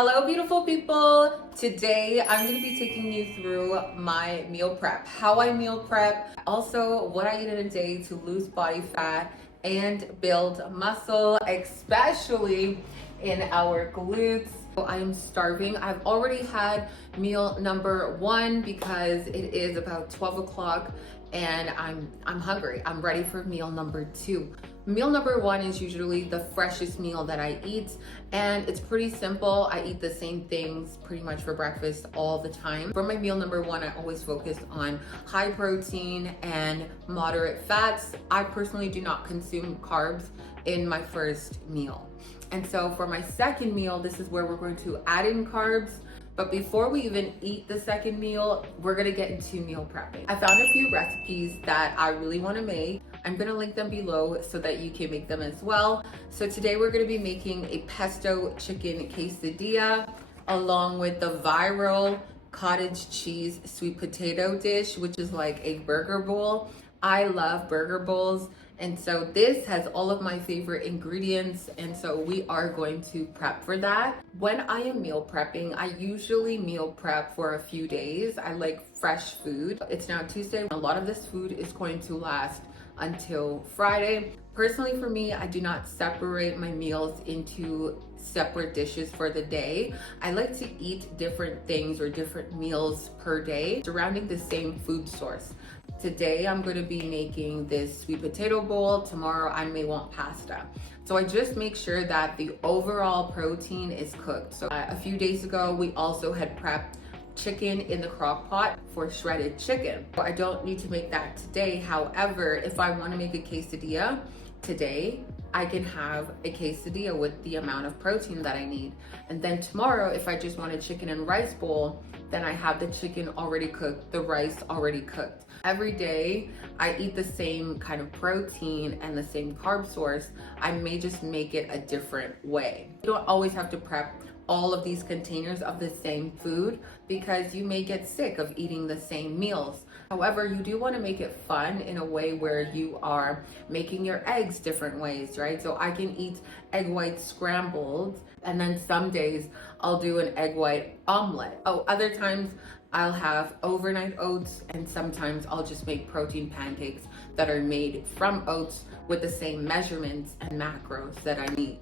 Hello, beautiful people. Today, I'm going to be taking you through my meal prep, how I meal prep, also what I eat in a day to lose body fat and build muscle, especially in our glutes. I am starving. I've already had meal number one because it is about 12 o'clock and I'm hungry. I'm ready for meal number two. Meal number one is usually the freshest meal that I eat, and it's pretty simple. I eat the same things pretty much for breakfast all the time. For my meal number one, I always focus on high protein and moderate fats. I personally do not consume carbs in my first meal. And so for my second meal, this is where we're going to add in carbs. But before we even eat the second meal, we're gonna get into meal prepping. I found a few recipes that I really wanna make. I'm gonna link them below so that you can make them as well. So today we're gonna be making a pesto chicken quesadilla along with the viral cottage cheese sweet potato dish, which is like a burger bowl. I love burger bowls. And so this has all of my favorite ingredients, and so we are going to prep for that. When I am meal prepping, I usually meal prep for a few days. I like fresh food. It's now Tuesday. A lot of this food is going to last until Friday. Personally, for me, I do not separate my meals into separate dishes for the day. I like to eat different things or different meals per day surrounding the same food source. Today, I'm going to be making this sweet potato bowl. Tomorrow, I may want pasta. So I just make sure that the overall protein is cooked. So a few days ago, we also had prepped chicken in the crock pot for shredded chicken. I don't need to make that today. However, if I want to make a quesadilla today, I can have a quesadilla with the amount of protein that I need. And then tomorrow, if I just want a chicken and rice bowl, then I have the chicken already cooked, the rice already cooked. Every day, I eat the same kind of protein and the same carb source. I may just make it a different way. You don't always have to prep all of these containers of the same food because you may get sick of eating the same meals. However, you do want to make it fun in a way where you are making your eggs different ways, right? So I can eat egg whites scrambled, and then some days I'll do an egg white omelet. Other times I'll have overnight oats, and sometimes I'll just make protein pancakes that are made from oats with the same measurements and macros that I need.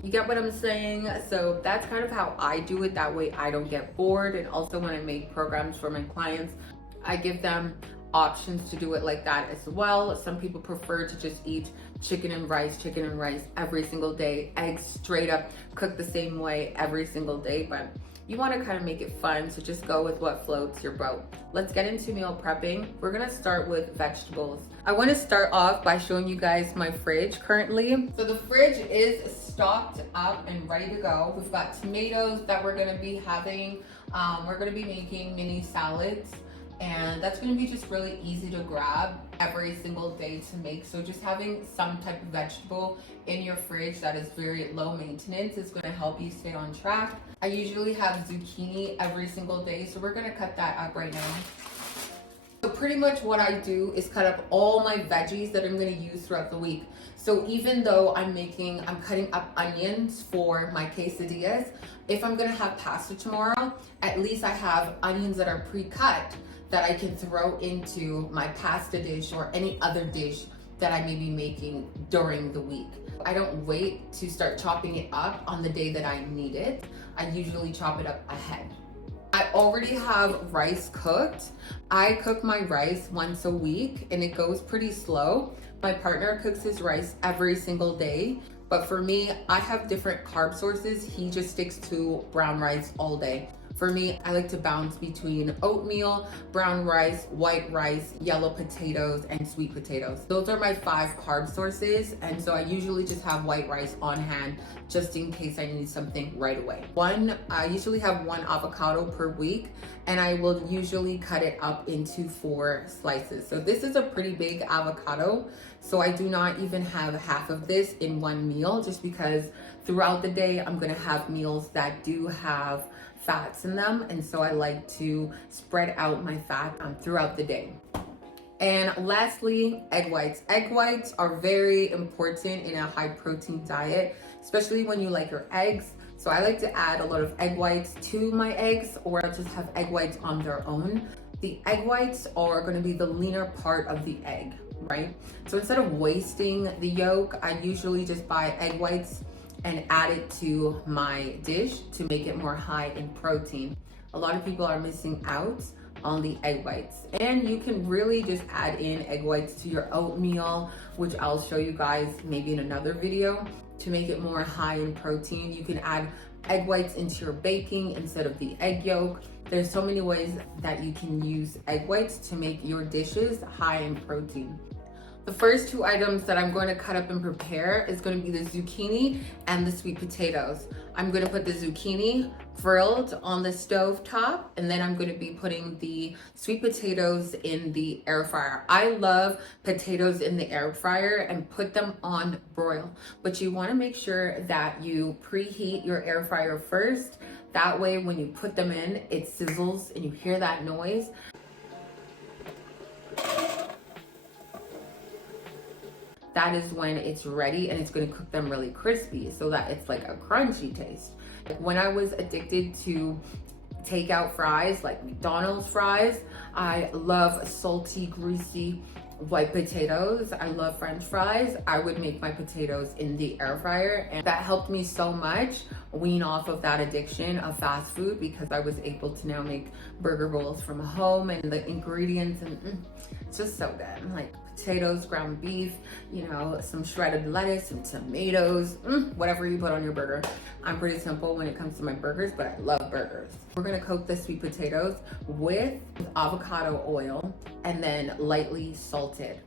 You get what I'm saying? So that's kind of how I do it. That way I don't get bored. And also when I make programs for my clients, I give them options to do it like that as well. Some people prefer to just eat chicken and rice every single day, eggs straight up, cooked the same way every single day. But you want to kind of make it fun, so just go with what floats your boat. Let's get into meal prepping. We're gonna start with vegetables. I want to start off by showing you guys my fridge currently. So the fridge is stocked up and ready to go. We've got tomatoes that we're gonna be having. We're gonna be making mini salads, and that's going to be just really easy to grab every single day to make. So just having some type of vegetable in your fridge that is very low maintenance is going to help you stay on track. I usually have zucchini every single day, so we're going to cut that up right now. So pretty much what I do is cut up all my veggies that I'm going to use throughout the week. So even though I'm cutting up onions for my quesadillas, if I'm going to have pasta tomorrow, at least I have onions that are pre-cut that I can throw into my pasta dish or any other dish that I may be making during the week. I don't wait to start chopping it up on the day that I need it. I usually chop it up ahead. I already have rice cooked. I cook my rice once a week and it goes pretty slow. My partner cooks his rice every single day. But for me, I have different carb sources. He just sticks to brown rice all day. For me, I like to bounce between oatmeal, brown rice, white rice, yellow potatoes, and sweet potatoes. Those are my 5 carb sources, and so I usually just have white rice on hand just in case I need something right away. I usually have 1 avocado per week, and I will usually cut it up into 4 slices. So this is a pretty big avocado, so I do not even have half of this in one meal just because throughout the day I'm gonna have meals that do have fats in them, and so I like to spread out my fat throughout the day. And lastly, egg whites. Egg whites are very important in a high protein diet, especially when you like your eggs. So I like to add a lot of egg whites to my eggs, or I'll just have egg whites on their own. The egg whites are going to be the leaner part of the egg, right? So instead of wasting the yolk, I usually just buy egg whites and add it to my dish to make it more high in protein. A lot of people are missing out on the egg whites, and you can really just add in egg whites to your oatmeal, which I'll show you guys maybe in another video, to make it more high in protein. You can add egg whites into your baking instead of the egg yolk. There's so many ways that you can use egg whites to make your dishes high in protein. The first two items that I'm going to cut up and prepare is going to be the zucchini and the sweet potatoes. I'm going to put the zucchini grilled on the stove top, and then I'm going to be putting the sweet potatoes in the air fryer. I love potatoes in the air fryer and put them on broil, but you want to make sure that you preheat your air fryer first. That way when you put them in, it sizzles and you hear that noise. That is when it's ready, and it's going to cook them really crispy so that it's like a crunchy taste. When I was addicted to takeout fries, like McDonald's fries, I love salty, greasy white potatoes. I love French fries. I would make my potatoes in the air fryer, and that helped me so much wean off of that addiction of fast food, because I was able to now make burger bowls from home, and the ingredients, and it's just so good. Like potatoes, ground beef, you know, some shredded lettuce, some tomatoes, whatever you put on your burger. I'm pretty simple when it comes to my burgers, but I love burgers. We're gonna coat the sweet potatoes with avocado oil and then lightly salted.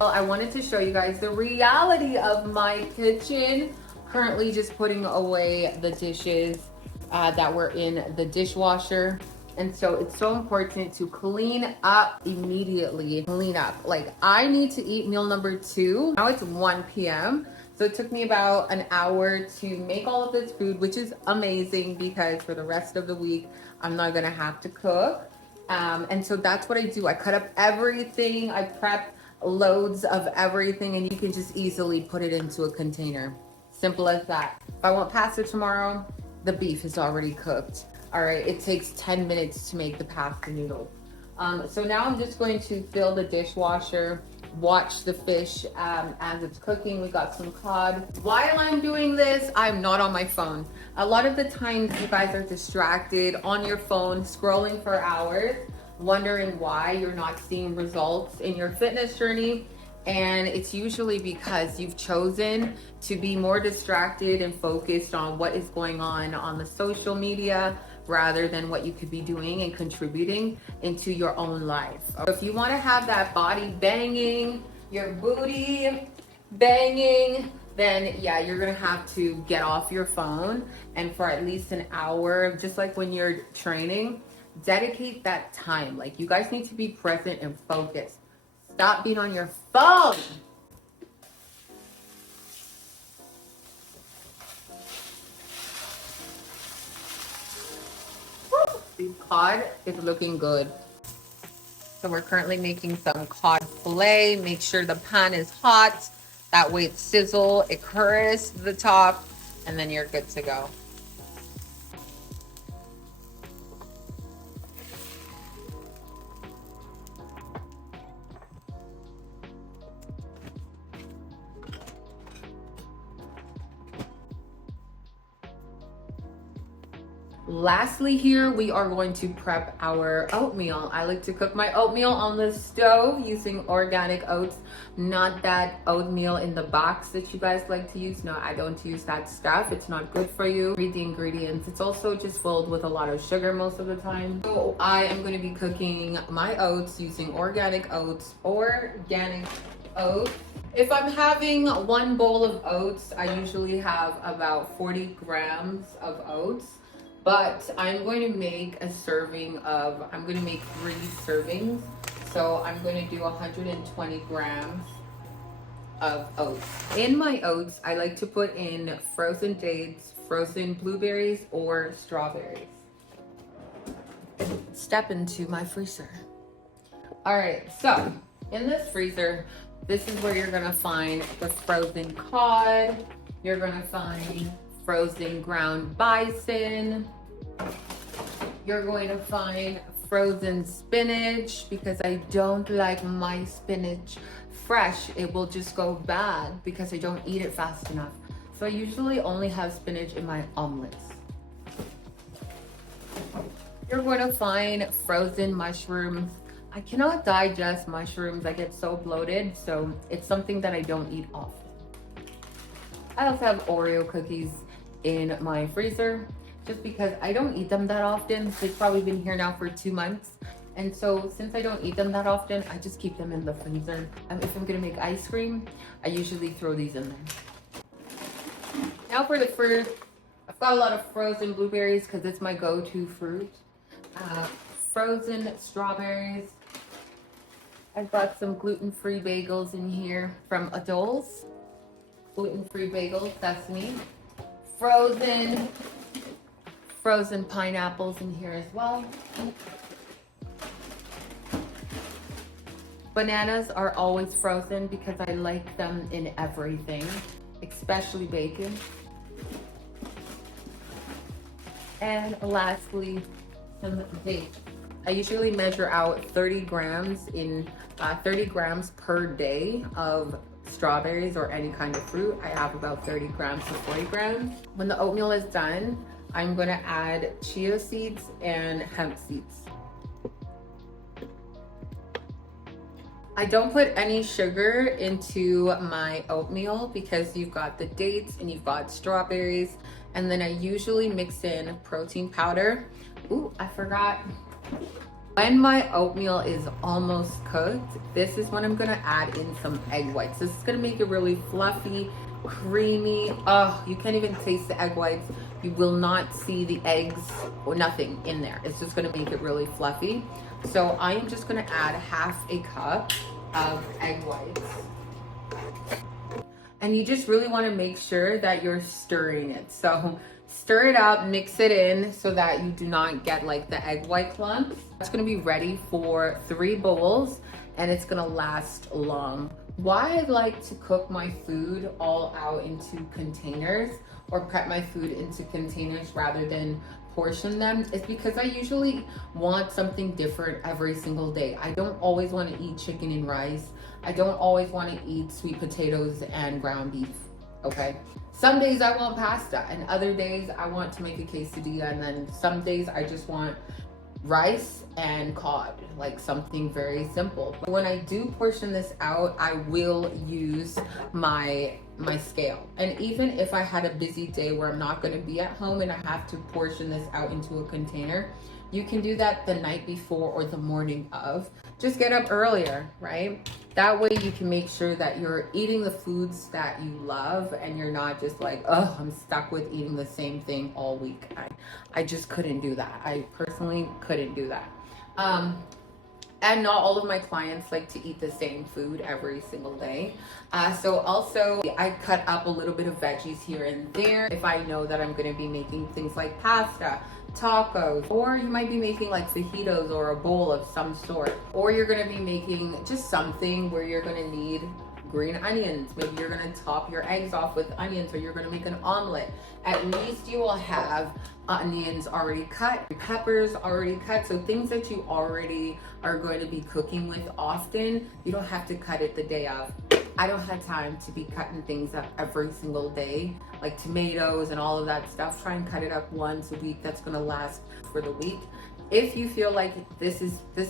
Well, I wanted to show you guys the reality of my kitchen. Currently just putting away the dishes that were in the dishwasher. And so it's so important to clean up immediately. Clean up. Like, I need to eat meal number 2. Now it's 1 p.m. So it took me about an hour to make all of this food, which is amazing because for the rest of the week, I'm not gonna have to cook. And so that's what I do. I cut up everything. I prep loads of everything, and you can just easily put it into a container. Simple as that. If I want pasta tomorrow, the beef is already cooked. All right, it takes 10 minutes to make the pasta noodles. So now I'm just going to fill the dishwasher watch the fish as it's cooking. We got some cod. While I'm doing this, I'm not on my phone. A lot of the times you guys are distracted on your phone, scrolling for hours, wondering why you're not seeing results in your fitness journey. And it's usually because you've chosen to be more distracted and focused on what is going on the social media, rather than what you could be doing and contributing into your own life. If you want to have that body banging, your booty banging, then yeah, you're gonna have to get off your phone, and for at least an hour, just like when you're training, dedicate that time. Like, you guys need to be present and focused. Stop being on your phone. The cod is looking good. So we're currently making some cod fillet. Make sure the pan is hot. That way it sizzle, it crisps the top, and then you're good to go. Lastly, here we are going to prep our oatmeal. I like to cook my oatmeal on the stove using organic oats, not that oatmeal in the box that you guys like to use. No, I don't use that stuff. It's not good for you. Read the ingredients. It's also just filled with a lot of sugar most of the time. So I am going to be cooking my oats using organic oats. If I'm having one bowl of oats, I usually have about 40 grams of oats. But I'm going to make I'm going to make 3 servings. So I'm going to do 120 grams of oats. In my oats, I like to put in frozen dates, frozen blueberries, or strawberries. Step into my freezer. All right, so in this freezer, this is where you're going to find the frozen cod. You're going to find frozen ground bison. You're going to find frozen spinach, because I don't like my spinach fresh. It will just go bad because I don't eat it fast enough. So I usually only have spinach in my omelets. You're going to find frozen mushrooms. I cannot digest mushrooms. I get so bloated, so it's something that I don't eat often. I also have Oreo cookies in my freezer, just because I don't eat them that often. They've probably been here now for 2 months. And so since I don't eat them that often, I just keep them in the freezer. If I'm gonna make ice cream, I usually throw these in there. Now for the fruit, I've got a lot of frozen blueberries because it's my go-to fruit. Frozen strawberries. I've got some gluten-free bagels in here from Adol's. Gluten-free bagels, that's me. Frozen pineapples in here as well. Bananas are always frozen because I like them in everything, especially bacon. And lastly, some dates. I usually measure out 30 grams per day of strawberries or any kind of fruit. I have about 30 grams to 40 grams. When the oatmeal is done, I'm gonna add chia seeds and hemp seeds. I don't put any sugar into my oatmeal because you've got the dates and you've got strawberries, and then I usually mix in protein powder. Ooh, I forgot. When my oatmeal is almost cooked, this is when I'm gonna add in some egg whites. This is gonna make it really fluffy, creamy. Oh, you can't even taste the egg whites. You will not see the eggs or nothing in there. It's just gonna make it really fluffy. So I am just gonna add half a cup of egg whites. And you just really wanna make sure that you're stirring it. So stir it up, mix it in so that you do not get like the egg white clumps. It's gonna be ready for 3 bowls and it's gonna last long. Why I like to cook my food all out into containers or prep my food into containers rather than portion them is because I usually want something different every single day. I don't always want to eat chicken and rice. I don't always want to eat sweet potatoes and ground beef, okay? Some days I want pasta, and other days I want to make a quesadilla, and then some days I just want rice and cod, like something very simple. But when I do portion this out, I will use my scale. And even if I had a busy day where I'm not going to be at home and I have to portion this out into a container, you can do that the night before or the morning of. Just get up earlier, right? That way you can make sure that you're eating the foods that you love and you're not just like, oh, I'm stuck with eating the same thing all week. I just couldn't do that. I personally couldn't do that. And not all of my clients like to eat the same food every single day. So also I cut up a little bit of veggies here and there. If I know that I'm gonna be making things like pasta, tacos, or you might be making like fajitas or a bowl of some sort, or you're gonna be making just something where you're gonna need green onions. Maybe you're gonna top your eggs off with onions, or you're gonna make an omelet. At least you will have onions already cut, peppers already cut, so things that you already are going to be cooking with often. You don't have to cut it the day of. I don't have time to be cutting things up every single day, like tomatoes and all of that stuff. Try and cut it up once a week. That's gonna last for the week. If you feel like this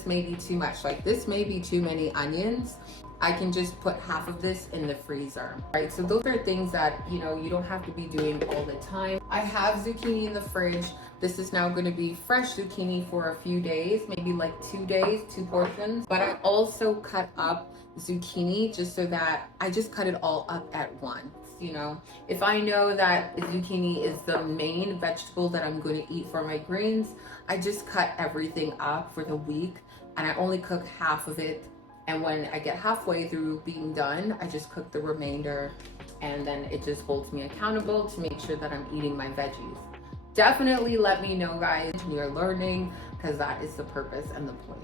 may be too much, like this may be too many onions, I can just put half of this in the freezer, right? So those are things that, you know, you don't have to be doing all the time. I have zucchini in the fridge. This is now gonna be fresh zucchini for a few days, maybe like 2 days, 2 portions. But I also cut up zucchini just so that I just cut it all up at once. You know, if I know that zucchini is the main vegetable that I'm going to eat for my greens, I just cut everything up for the week and I only cook half of it. And when I get halfway through being done, I just cook the remainder, and then it just holds me accountable to make sure that I'm eating my veggies. Definitely let me know, guys, you're learning, because that is the purpose and the point.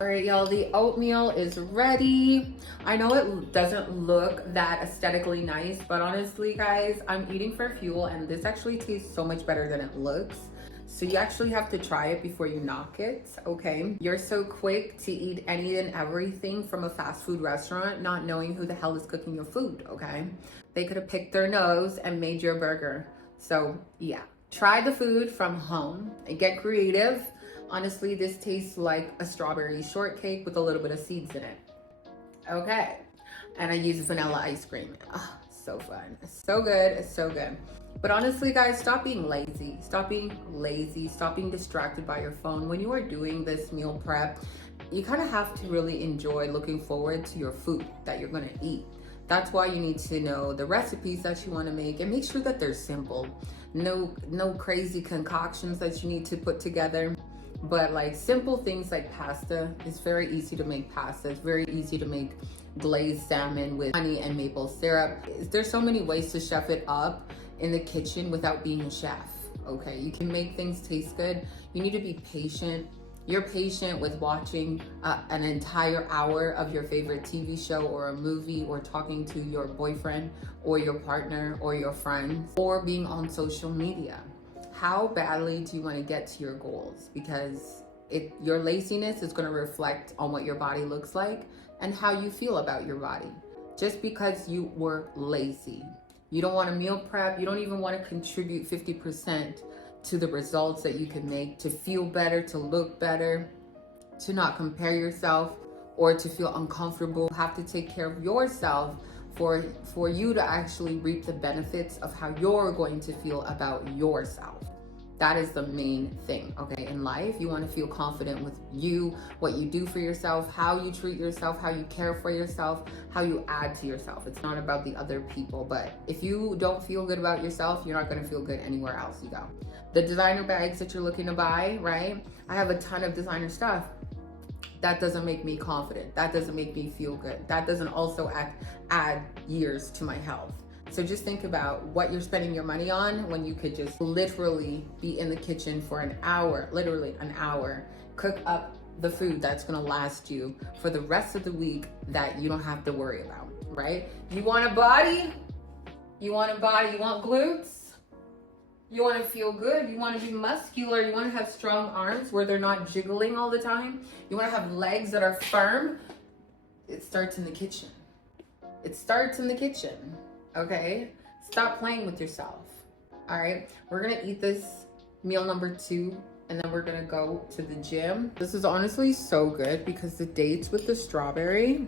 All right, y'all, the oatmeal is ready. I know it doesn't look that aesthetically nice, but honestly, guys, I'm eating for fuel and this actually tastes so much better than it looks. So you actually have to try it before you knock it, okay? You're so quick to eat any and everything from a fast food restaurant, not knowing who the hell is cooking your food, okay? They could have picked their nose and made your burger. So yeah, try the food from home and get creative. Honestly, this tastes like a strawberry shortcake with a little bit of seeds in it. Okay, and I use vanilla ice cream. Oh, so fun, so good, so good. But honestly, guys, stop being lazy. Stop being lazy, stop being distracted by your phone. When you are doing this meal prep, you kind of have to really enjoy looking forward to your food that you're gonna eat. That's why you need to know the recipes that you wanna make and make sure that they're simple. No crazy concoctions that you need to put together. But like simple things like pasta, it's very easy to make pasta. It's very easy to make glazed salmon with honey and maple syrup. There's so many ways to chef it up in the kitchen without being a chef, okay? You can make things taste good. You need to be patient. You're patient with watching an entire hour of your favorite TV show or a movie, or talking to your boyfriend or your partner or your friends, or being on social media. How badly do you want to get to your goals? Because your laziness is going to reflect on what your body looks like and how you feel about your body. Just because you were lazy, you don't want to meal prep, you don't even want to contribute 50% to the results that you can make, to feel better, to look better, to not compare yourself, or to feel uncomfortable. You have to take care of yourself for you to actually reap the benefits of how you're going to feel about yourself. That is the main thing, okay? In life, you want to feel confident with you, what you do for yourself, how you treat yourself, how you care for yourself, how you add to yourself. It's not about the other people, but if you don't feel good about yourself, you're not going to feel good anywhere else you go. The designer bags that you're looking to buy, right? I have a ton of designer stuff. That doesn't make me confident. That doesn't make me feel good. That doesn't also add years to my health. So just think about what you're spending your money on when you could just literally be in the kitchen for an hour, literally an hour, cook up the food that's gonna last you for the rest of the week that you don't have to worry about, right? You want a body? You want a body, you want glutes? You wanna feel good, you wanna be muscular, you wanna have strong arms where they're not jiggling all the time. You wanna have legs that are firm. It starts in the kitchen. It starts in the kitchen, okay? Stop playing with yourself, all right? We're gonna eat this meal number 2, and then we're gonna go to the gym. This is honestly so good because the dates with the strawberry.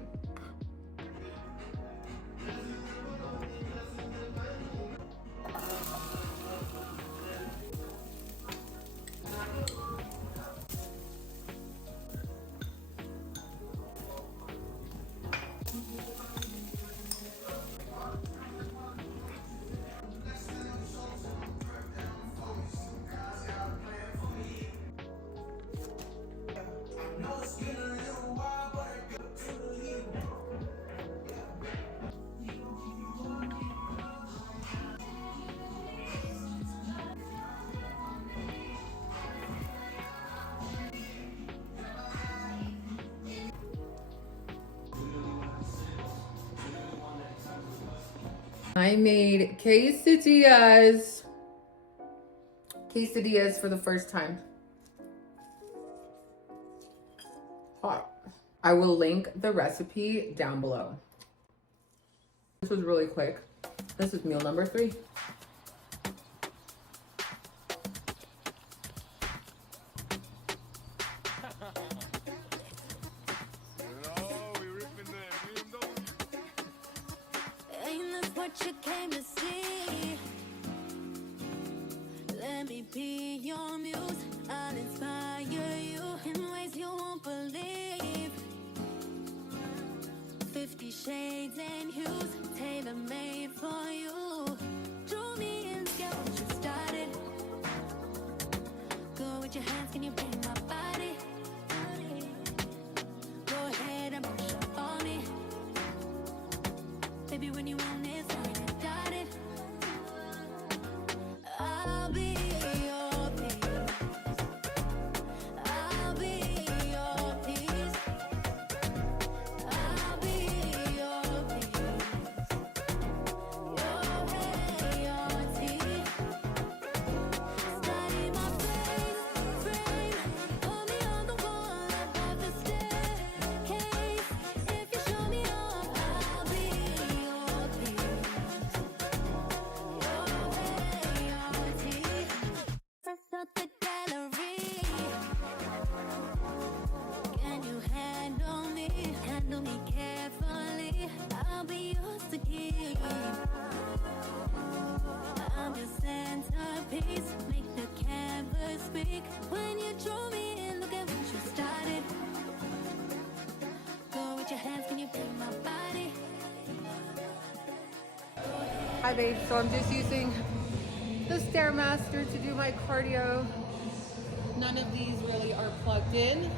I made quesadillas for the first time. Hot. I will link the recipe down below. This was really quick. This is meal number 3. What you came to see. Let me be your muse. I'll inspire you in ways you won't believe. 50 shades and hues, tailor-made for you. Draw me in, get what you started. Go with your hands, can you bring my body? Go ahead and push up on me. Baby, when you want it, sign it, dotted. I'll be your peace. I'll be your peace. I'll be your peace. Your hair, your teeth. Study my face, frame. Put me on the wall above the staircase. If you show me off, I'll be your peace. Your hair, your teeth. First up the gallery. Can you handle me? Handle me carefully. I'll be yours to keep. I'm your centerpiece. Make the canvas speak. When you draw me in, look at what you started. Go with your hands, can you bring my body? Hi babe, so I'm just using the Stairmaster to do my cardio. None of these really are plugged in,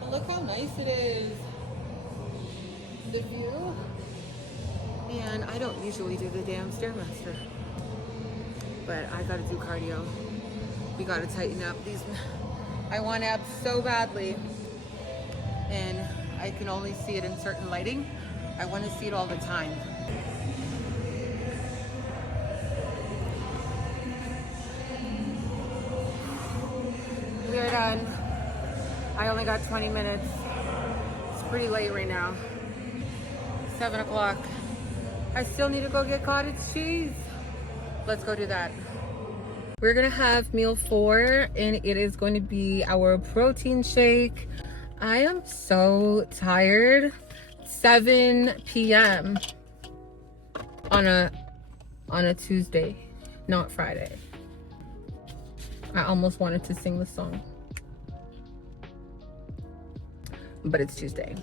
but look how nice it is. The view. And I don't usually do the damn Stairmaster, but I gotta do cardio. We gotta tighten up these. I want abs so badly, and I can only see it in certain lighting. I want to see it all the time. We're done. I only got 20 minutes. It's pretty late right now. 7 o'clock. I still need to go get cottage cheese. Let's go do that. We're gonna have meal 4, and it is going to be our protein shake. I am so tired. 7 p.m. on a Tuesday, not Friday. I almost wanted to sing the song, but it's Tuesday.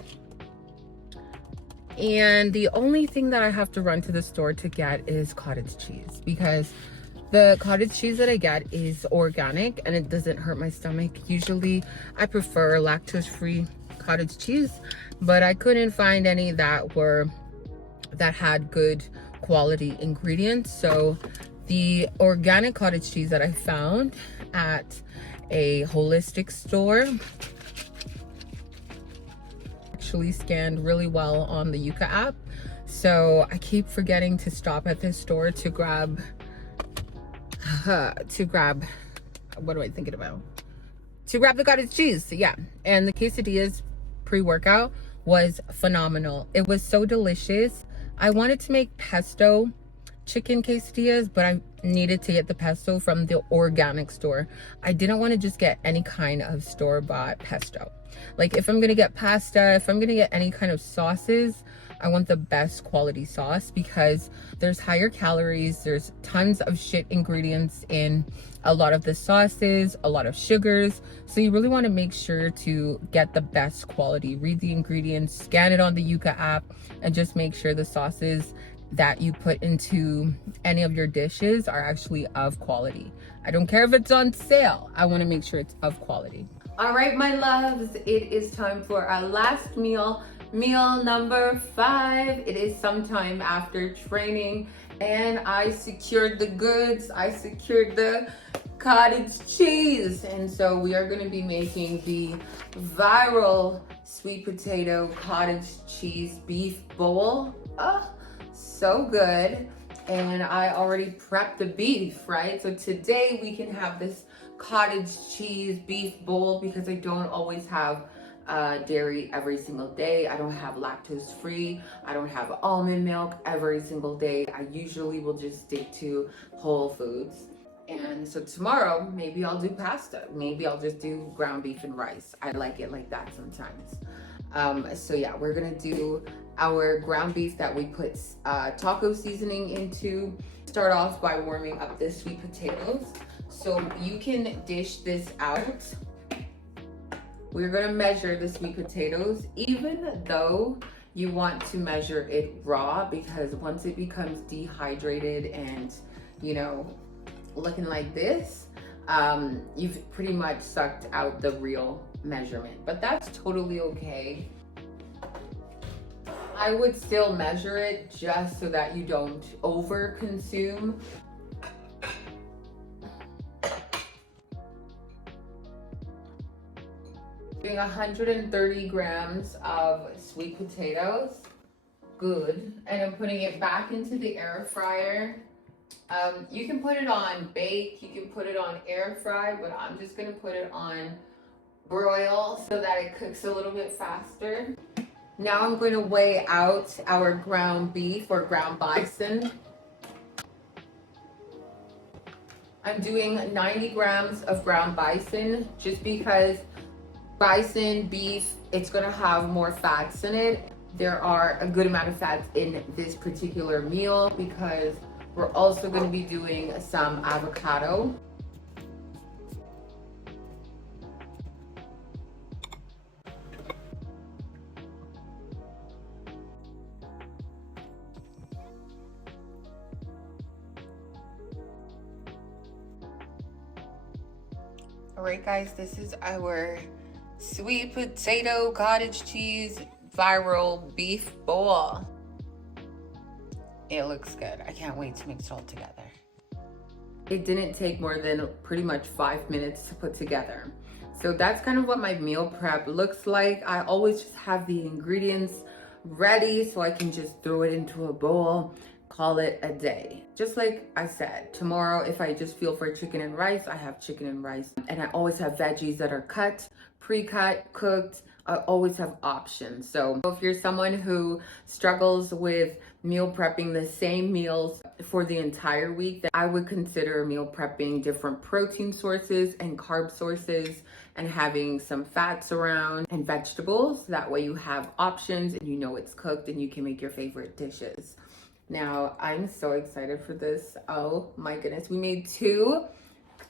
And the only thing that I have to run to the store to get is cottage cheese, because the cottage cheese that I get is organic and it doesn't hurt my stomach. Usually I prefer lactose-free cottage cheese, but I couldn't find any that had good quality ingredients. So the organic cottage cheese that I found at a holistic store actually scanned really well on the Yuka app. So I keep forgetting to stop at this store to grab what am I thinking about? To grab the cottage cheese. Yeah. And the quesadillas pre-workout was phenomenal. It was so delicious. I wanted to make pesto chicken quesadillas, but I needed to get the pesto from the organic store. I didn't want to just get any kind of store-bought pesto. Like if I'm gonna get pasta, if I'm gonna get any kind of sauces, I want the best quality sauce because there's higher calories, there's tons of shit ingredients in a lot of the sauces, a lot of sugars. So you really want to make sure to get the best quality. Read the ingredients, scan it on the Yuka app, and just make sure the sauces that you put into any of your dishes are actually of quality. I don't care if it's on sale. I want to make sure it's of quality. All right, my loves, it is time for our last meal. Meal number 5. It is sometime after training and I secured the goods. I secured the cottage cheese. And so we are going to be making the viral sweet potato cottage cheese beef bowl. Oh, so good. And I already prepped the beef, right? So today we can have this cottage cheese beef bowl because I don't always have dairy every single day. I don't have lactose free. I don't have almond milk every single day. I usually will just stick to whole foods. And so tomorrow, maybe I'll do pasta. Maybe I'll just do ground beef and rice. I like it like that sometimes. So yeah, we're gonna do our ground beef that we put taco seasoning into. Start off by warming up the sweet potatoes. So you can dish this out. We're gonna measure the sweet potatoes, even though you want to measure it raw, because once it becomes dehydrated and, you know, looking like this, you've pretty much sucked out the real measurement, but that's totally okay. I would still measure it just so that you don't over consume. Doing 130 grams of sweet potatoes. Good. And I'm putting it back into the air fryer. You can put it on bake, you can put it on air fry, but I'm just gonna put it on broil so that it cooks a little bit faster. Now I'm going to weigh out our ground beef or ground bison. I'm doing 90 grams of ground bison just because bison, beef, it's gonna have more fats in it. There are a good amount of fats in this particular meal because we're also gonna be doing some avocado. All right, guys, this is our sweet potato cottage cheese viral beef bowl. It looks good. I can't wait to mix it all together. It didn't take more than pretty much 5 minutes to put together. So that's kind of what my meal prep looks like. I always just have the ingredients ready so I can just throw it into a bowl, call it a day. Just like I said, tomorrow if I just feel for chicken and rice, I have chicken and rice. And I always have veggies that are cut, pre-cut, cooked. I always have options. So if you're someone who struggles with meal prepping the same meals for the entire week, then I would consider meal prepping different protein sources and carb sources and having some fats around and vegetables. That way you have options and you know it's cooked and you can make your favorite dishes. Now, I'm so excited for this. Oh my goodness. We made two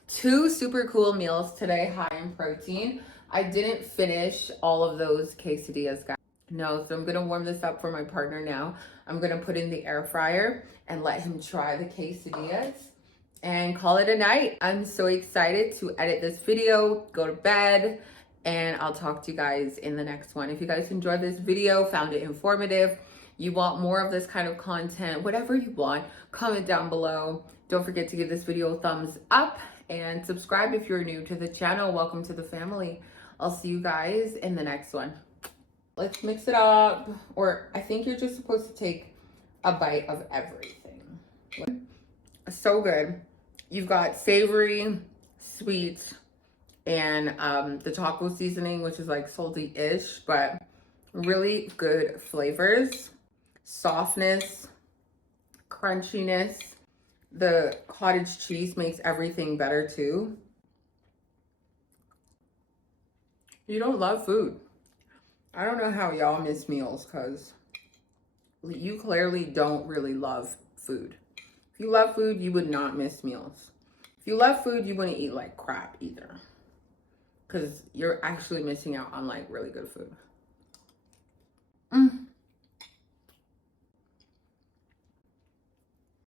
super cool meals today, high in protein. I didn't finish all of those quesadillas, guys. No, so I'm gonna warm this up for my partner now. I'm gonna put in the air fryer and let him try the quesadillas and call it a night. I'm so excited to edit this video, go to bed, and I'll talk to you guys in the next one. If you guys enjoyed this video, found it informative, you want more of this kind of content, whatever you want, comment down below. Don't forget to give this video a thumbs up and subscribe if you're new to the channel. Welcome to the family. I'll see you guys in the next one. Let's mix it up. Or I think you're just supposed to take a bite of everything. So good. You've got savory, sweet, and the taco seasoning, which is like salty-ish, but really good flavors. Softness, crunchiness. The cottage cheese makes everything better too. You don't love food. I don't know how y'all miss meals, because you clearly don't really love food. If you love food, you would not miss meals. If you love food, you wouldn't eat like crap either, because you're actually missing out on like really good food.